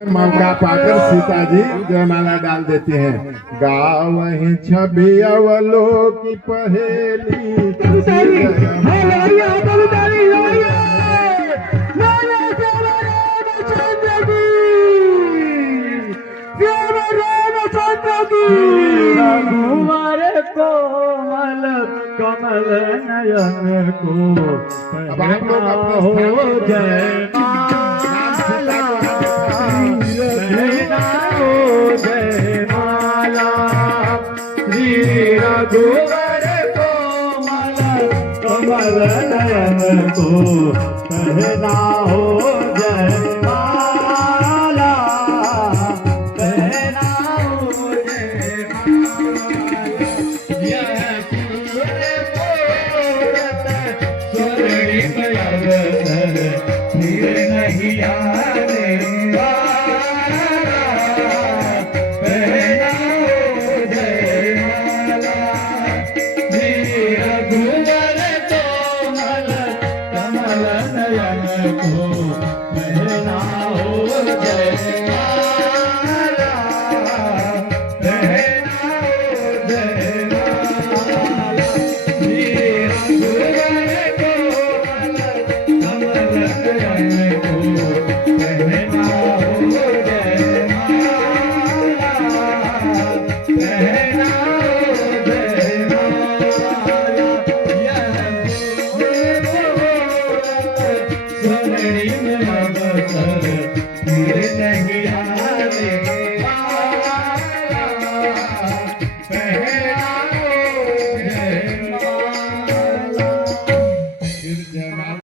मौका पाकर सीता जी जयमाला डाल देती हैं। गाँव ही छवि अवलोकी पहेली रघुवर कोमल कमल नयन को अब आप लोग अपने हो स्थान पर जय माला कहना हो जय माला श्री रघुवर कोमल कमल नयन को कहना हो जय माला कहना हो जय नहीं आने